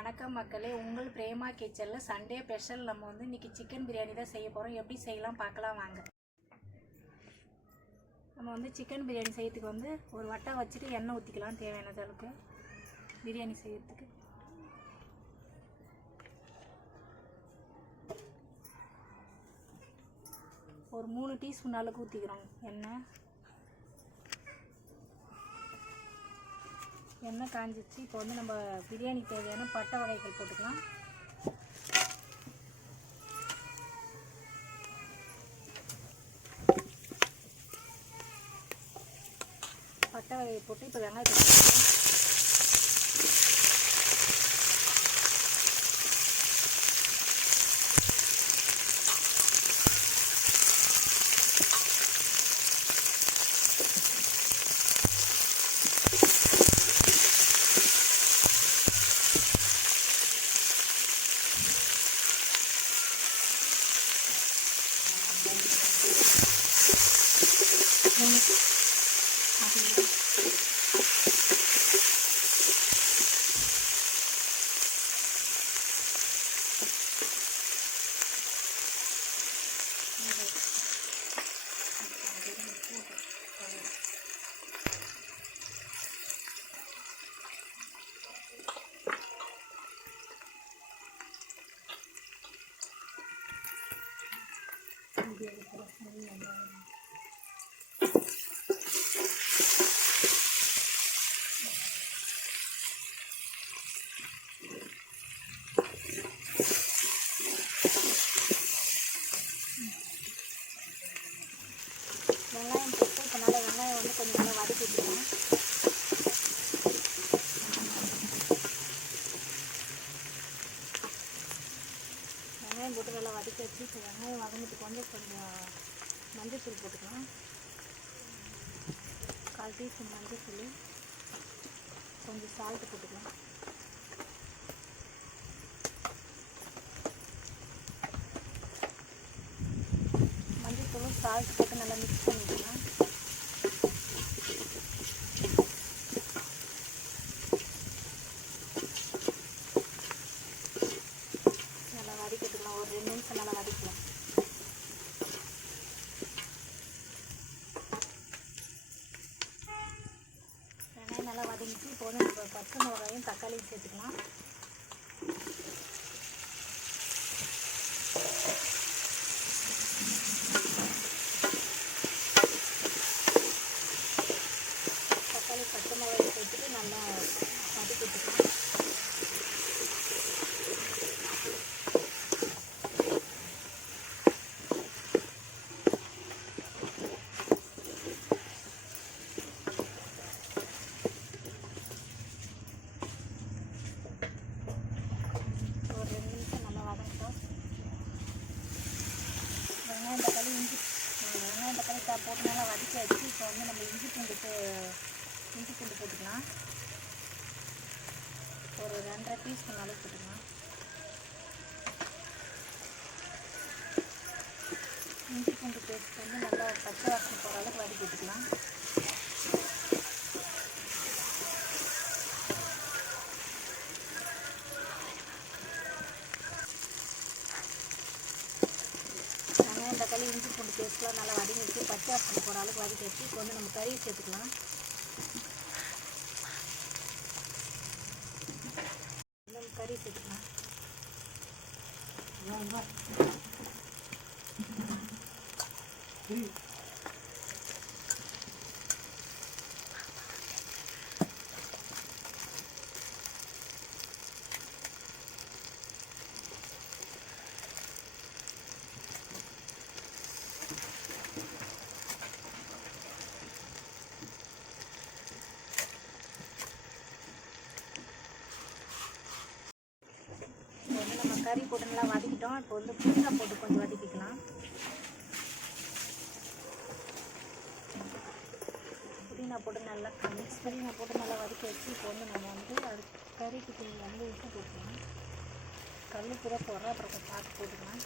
வணக்கம் மக்களே, உங்கள் பிரேமா கிச்சனில் சண்டே ஸ்பெஷல். நம்ம வந்து இன்றைக்கி சிக்கன் பிரியாணி தான் செய்ய போகிறோம். எப்படி செய்யலாம் பார்க்கலாம் வாங்க. நம்ம வந்து சிக்கன் பிரியாணி செய்யறதுக்கு வந்து ஒரு வட்டை வச்சுட்டு எண்ணெய் ஊற்றிக்கலாம் தேவையான அளவுக்கு. பிரியாணி செய்யறதுக்கு ஒரு 3 டீஸ்பூன் அளவுக்கு ஊற்றிக்கிறோம் எண்ணெய். எண்ணெய் காஞ்சிச்சு. இப்போ வந்து நம்ம பிரியாணி தேவையான பட்டை வகைகள் போட்டுக்கலாம். பட்டை வகையை போட்டு இப்போ வெங்காயத்தை போட்டுக்கலாம். வெங்காயம் போட்டு இப்போ நல்லா வெங்காயம் வந்து கொஞ்சம் நல்லா வதக்கி வச்சுக்கலாம். வெங்காயம் போட்டு நல்லா வதக்கி வச்சு இப்போ வெங்காயம் வதங்கிறதுக்கு வந்து கொஞ்சம் மஞ்சள் தூள் போட்டுக்கலாம். 1/4 டீஸ்பூன் மஞ்சள் தூள், கொஞ்சம் சால்ட்டு போட்டுக்கலாம். மஞ்சள் தூளும் சால்ட் போட்டு நல்லா மிக்ஸ் பண்ணிக்கலாம். நல்லா வதக்கிட்டுக்கலாம். ஒரு 2 நிமிஷம் நல்லா வதக்கலாம். வெங்காயம் நல்லா வதங்கிச்சு. இப்போ வந்து நம்ம பச்சை மிளகாயும் தக்காளியும் சேர்த்துக்கலாம். தக்காளி பச்சை மிளகாய் சேர்த்துட்டு நல்லா வதக்கிட்டுக்கலாம். ஒரு 2 நிமிஷம் நல்லா வதங்கட்டும். வெங்காயம் தக்காளி போட்டு நல்லா வதக்கி வச்சு இப்போ வந்து நம்ம இஞ்சி பூண்டு போட்டுக்கலாம். ஒரு 2.5 டீஸ்பூன் அளவு போட்டுக்கலாம். இஞ்சி பூண்டு பேஸ்ட் வந்து நல்லா பச்சை வாசனை போகிற அளவுக்கு வதக்கி விட்டுக்கலாம். வெங்காயம் தக்காளி இஞ்சி பூண்டு பேஸ்ட்லாம் நல்லா வதங்கி வச்சு பச்சை வாசனை போகிற அளவுக்கு வதக்கி வச்சு இப்போ வந்து நம்ம கறியை சேர்த்துக்கலாம். கறி சேர்த்துக்கலாம். நம்ம கறி போட்டு நல்லா வதக்கிட்டோம். இப்போ வந்து புதினா போட்டு கொஞ்சம் வதக்கிக்கலாம். புதினா போட்டு நல்லா மிக்ஸ் புதினா போட்டு நல்லா வதக்கி வச்சு இப்போ வந்து நம்ம வந்து அது கறிக்கு கொஞ்சம் வந்து உப்பு போட்டுக்கலாம். கல் கூட போடுறோம், அப்புறம் பார்த்து போட்டுக்கலாம்.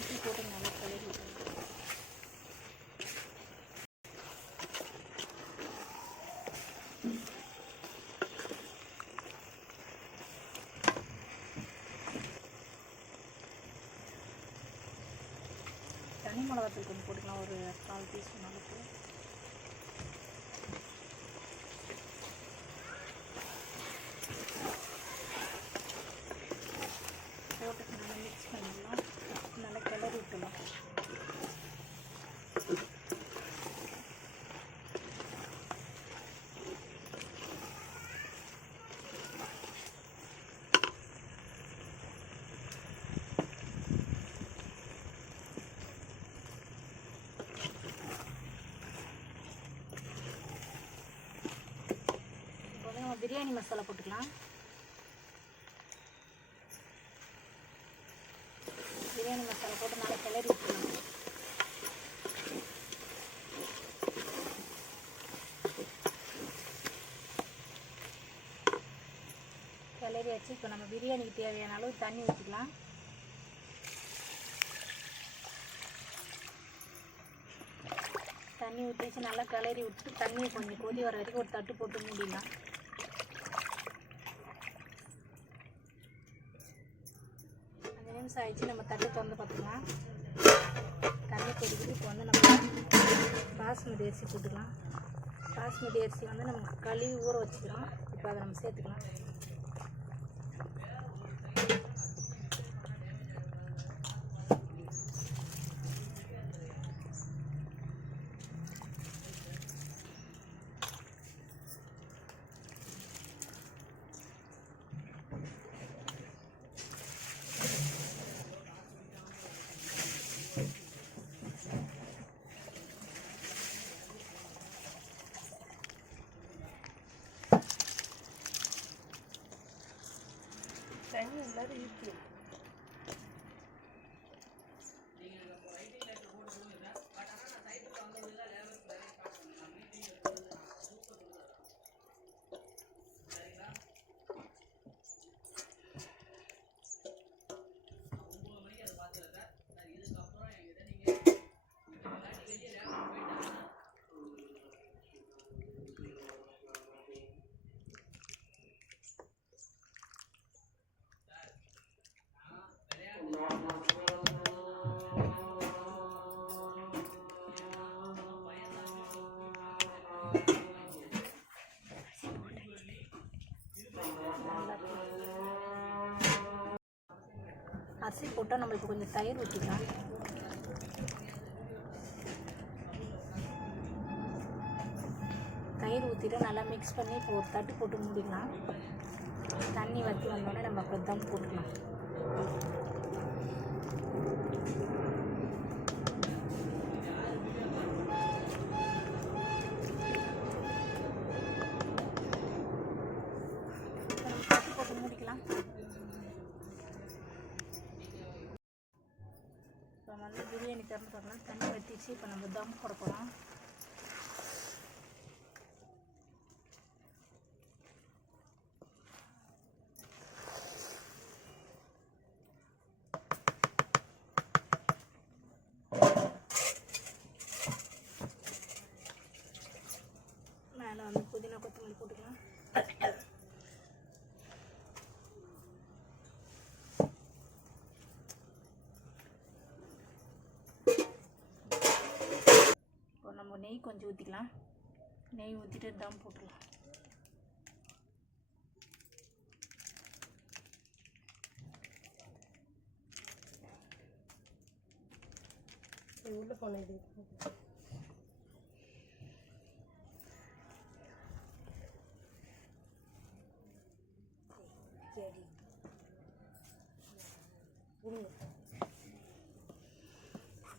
உப்பு போட்டு நல்லா கழுவி மிளகாத்தூள் கொஞ்சம் போட்டுக்கலாம், ஒரு 4 டீஸ்பூன் அளவுக்கு. போட்டு நல்லா மிக்ஸ் பண்ணிடலாம், நல்லா கிளறி விட்டுலாம். பிரியாணி மசாலா போட்டுக்கலாம். பிரியாணி மசாலா போட்டு நல்லா கிளறி விட்டுக்கலாம். கிளறி வச்சு இப்போ நம்ம பிரியாணிக்கு தேவையான அளவு தண்ணி ஊற்றிக்கலாம். தண்ணி ஊற்றி வச்சு நல்லா கிளறி விட்டு தண்ணியை கொஞ்சம் கொதி வர வரைக்கும் ஒரு தட்டு போட்டு மூடிடலாம். 5 நிமிஷம் ஆயிடுச்சு. நம்ம தட்டு திறந்து பார்த்துக்கலாம். தண்ணி கொதிக்குது. இப்போ வந்து நம்ம பாஸ்மதி அரிசி போட்டுக்கலாம். பாஸ்மதி அரிசி வந்து நம்ம கழுவி ஊற வச்சுக்கிறோம். இப்போ அதை நம்ம சேர்த்துக்கலாம். தண்ணி இல்லாத இருக்கு. அரிசி போட்டால் நம்ம இப்போ கொஞ்சம் தயிர் ஊற்றிக்கலாம். தயிர் ஊற்றிட்டு நல்லா மிக்ஸ் பண்ணி இப்போ ஒரு தட்டு போட்டு மூடிக்கலாம். தண்ணி வற்றி வந்தோடனே நம்ம அப்புறம் தம் போட்டுக்கலாம். தட்டு போட்டு மூடிக்கலாம். இப்போ வந்து பிரியாணி திறந்து பார்க்கலாம். தண்ணி வற்றிச்சு. இப்போ நம்ம தம் போட போகிறோம். மேலே வந்து புதினா கொத்தமல்லி போட்டுக்கலாம். இப்போ நம்ம நெய் கொஞ்சம் ஊற்றிக்கலாம். நெய் ஊற்றிட்டு தம் போட்டுக்கலாம். உள்ள போனது சரி.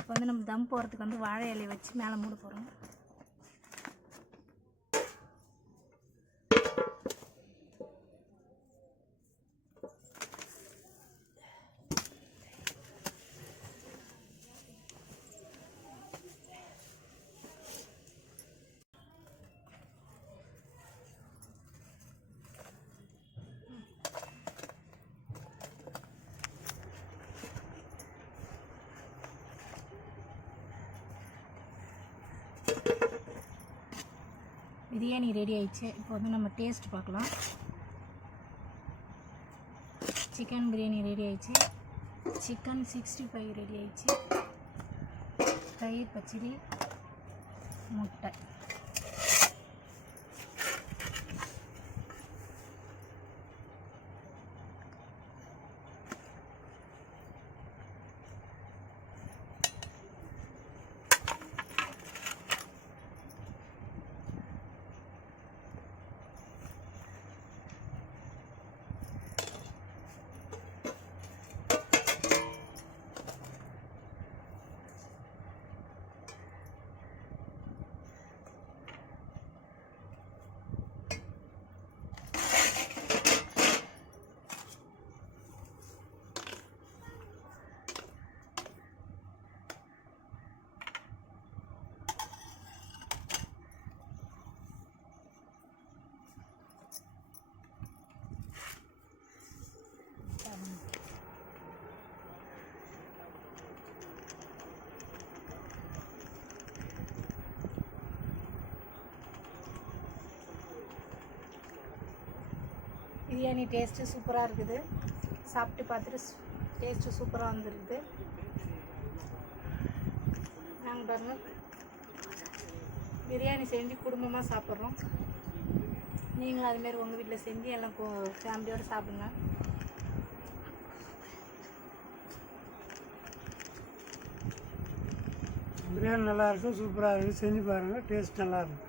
இப்போ வந்து நம்ம தம் போகிறதுக்கு வந்து வாழை இலையை வச்சு மேலே மூட போகிறோம். பிரியாணி ரெடி ஆயிடுச்சு. இப்போ வந்து நம்ம டேஸ்ட் பார்க்கலாம். சிக்கன் பிரியாணி ரெடி ஆயிடுச்சு. சிக்கன் 65 ரெடி ஆயிடுச்சு. தயிர் பச்சடி, முட்டை. பிரியாணி டேஸ்ட்டு சூப்பராக இருக்குது. சாப்பிட்டு பார்த்துட்டு டேஸ்ட்டு சூப்பராக வந்துருக்குது. நாங்கள் பாருங்கள் பிரியாணி செஞ்சு குடும்பமாக சாப்பிட்றோம். நீங்களும் அதுமாரி உங்கள் வீட்டில் செஞ்சு எல்லாம் ஃபேமிலியோடு சாப்பிடுங்க. பிரியாணி நல்லாயிருக்கும், சூப்பராக இருக்குது. செஞ்சு பாருங்கள், டேஸ்ட் நல்லாயிருக்கும்.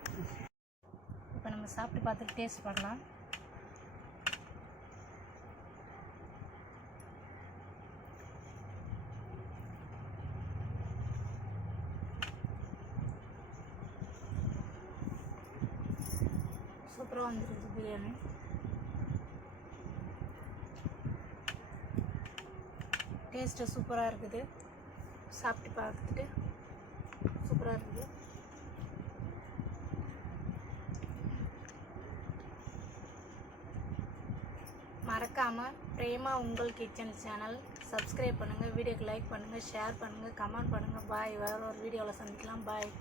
இப்போ நம்ம சாப்பிட்டு பார்த்துட்டு டேஸ்ட் பண்ணலாம். சூப்பராக வந்துருக்குது பிரியாணி. டேஸ்ட்டு சூப்பராக இருக்குது. சாப்பிட்டு பார்த்துட்டு சூப்பராக இருக்குது. மறக்காமல் பிரேமா உங்கள் கிச்சன் சேனல் சப்ஸ்கிரைப் பண்ணுங்கள், வீடியோக்கு லைக் பண்ணுங்கள், ஷேர் பண்ணுங்கள், கமெண்ட் பண்ணுங்கள். பாய். வேறு ஒரு வீடியோவில் சந்திக்கலாம். பாய்.